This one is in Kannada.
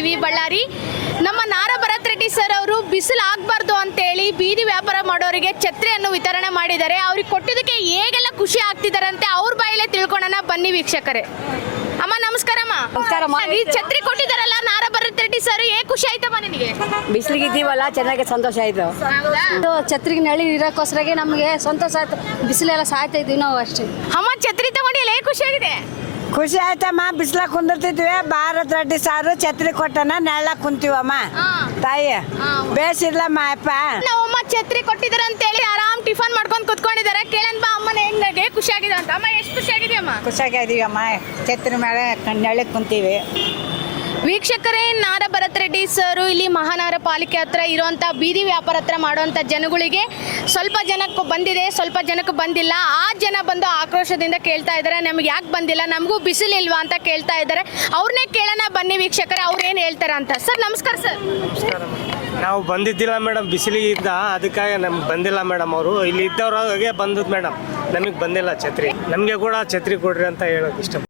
ಇದ್ದೀವಿ ಬಳ್ಳಾರಿ. ನಮ್ಮ ನಾರಾ ಭರತ್ ರೆಡ್ಡಿ ಸರ್ ಅವರು ಬಿಸಿಲು ಆಗಬಾರ್ದು ಅಂತೇಳಿ ಬೀದಿ ವ್ಯಾಪಾರ ಮಾಡೋರಿಗೆ ಛತ್ರಿಯನ್ನು ವಿತರಣೆ ಮಾಡಿದ್ದಾರೆ. ಅವ್ರಿಗೆ ಕೊಟ್ಟಿದ್ದಕ್ಕೆ ಹೇಗೆಲ್ಲ ಖುಷಿ ಆಗ್ತಿದಾರಂತೆ ಅವ್ರ ಬಾಯಲ್ಲೇ ತಿಳ್ಕೊಳ್ಳೋಣ ಬನ್ನಿ ವೀಕ್ಷಕರೇ. ಅಮ್ಮ ನಮಸ್ಕಾರಮ್ಮ. ನಮಸ್ಕಾರಮ್ಮ. ಈ ಛತ್ರಿ ಕೊಟ್ಟಿದ್ದಾರಲ್ಲ ನಾರಾ ಭರತ್ ರೆಡ್ಡಿ ಸರ್, ಹೇಗೆ ಖುಷಿ ಆಯ್ತಮ್ಮ ನಿನಗೆ? ಬಿಸಿಲಿಗೆ ಇದ್ದೀವಲ್ಲ, ಚೆನ್ನಾಗಿ ಸಂತೋಷ ಆಯ್ತು. ಛತ್ರಿಗೆ ನಳಿ ಇರೋಕ್ಕೋಸ್ಕರ ನಮಗೆ ಸಂತೋಷ ಆಯ್ತು. ಬಿಸಿಲೆಲ್ಲ ಸಾಯ್ತಾ ಇದ್ವಿ ನಾವು ಅಷ್ಟೇ. ಅಮ್ಮ ಛತ್ರಿ ತಗೊಂಡಿಲ್ಲ, ಹೇಗೆ ಖುಷಿ ಆಗಿದೆ? ಖುಷಿ ಆಯ್ತಮ್ಮ. ಬಿಸಿಲಾಗ ಕುಂದಿರ್ತಿದ್ವಿ, ಭಾರತ್ ರೆಡ್ಡಿ ಸಾರು ಛತ್ರಿ ಕೊಟ್ಟನ ನೆರಳಾಗ ಕುಂತೀವಮ್ಮ. ತಾಯಿ ಬೇಸಿರ್ಲಮ್ಮ ಅಪ್ಪ. ನಮ್ಮಮ್ಮ ಛತ್ರಿ ಕೊಟ್ಟಿದ್ದಾರೆ ಅಂತೇಳಿ ಆರಾಮ್ ಟಿಫನ್ ಮಾಡ್ಕೊಂಡು ಕುತ್ಕೊಂಡಿದ್ದಾರೆ. ಕೇಳನ್ ಬಾ ಅಮ್ಮನ ಹೆಂಗೆ ಖುಷಿ ಆಗಿದೆ ಅಂತ. ಅಮ್ಮ ಎಷ್ಟು ಖುಷಿ ಆಗಿದೆಯಮ್ಮ? ಖುಷಿಯಾಗಿದೀವಿ ಅಮ್ಮ. ಛತ್ರಿ ಮೇಲೆ ನೆರಳಿಗೆ ಕುಂತೀವಿ. ವೀಕ್ಷಕರೇ, ನಾರಾ ಭರತ್ ರೆಡ್ಡಿ ಸರ್ ಇಲ್ಲಿ ಮಹಾನಗರ ಪಾಲಿಕೆ ಹತ್ರ ಇರುವಂಥ ಬೀದಿ ವ್ಯಾಪಾರ ಹತ್ರ ಮಾಡುವಂಥ ಜನಗಳಿಗೆ ಸ್ವಲ್ಪ ಜನಕ್ಕೆ ಬಂದಿದೆ, ಸ್ವಲ್ಪ ಜನಕ್ಕೆ ಬಂದಿಲ್ಲ. ಆ ಜನ ಬಂದು ಆಕ್ರೋಶದಿಂದ ಕೇಳ್ತಾ ಇದ್ದಾರೆ, ನಮ್ಗೆ ಯಾಕೆ ಬಂದಿಲ್ಲ, ನಮಗೂ ಬಿಸಿಲಿಲ್ವಾ ಅಂತ ಕೇಳ್ತಾ ಇದ್ದಾರೆ. ಅವ್ರನ್ನೇ ಕೇಳೋಣ ಬನ್ನಿ ವೀಕ್ಷಕರೇ, ಅವ್ರು ಏನು ಹೇಳ್ತಾರೆ ಅಂತ. ಸರ್ ನಮಸ್ಕಾರ. ಸರ್ ನಮಸ್ಕಾರ. ನಾವು ಬಂದಿದ್ದಿಲ್ಲ ಮೇಡಮ್, ಬಿಸಿಲಿಗಿದ್ದ ಅದಕ್ಕಾಗಿ ನಮ್ಗೆ ಬಂದಿಲ್ಲ ಮೇಡಮ್. ಅವರು ಇಲ್ಲಿ ಇದ್ದವ್ರಿಗೆ ಬಂದದ್ದು ಮೇಡಮ್, ನಮಗೆ ಬಂದಿಲ್ಲ ಛತ್ರಿ. ನಮಗೆ ಕೂಡ ಛತ್ರಿ ಕೊಡ್ರಿ ಅಂತ ಹೇಳೋಕೆ ಇಷ್ಟ.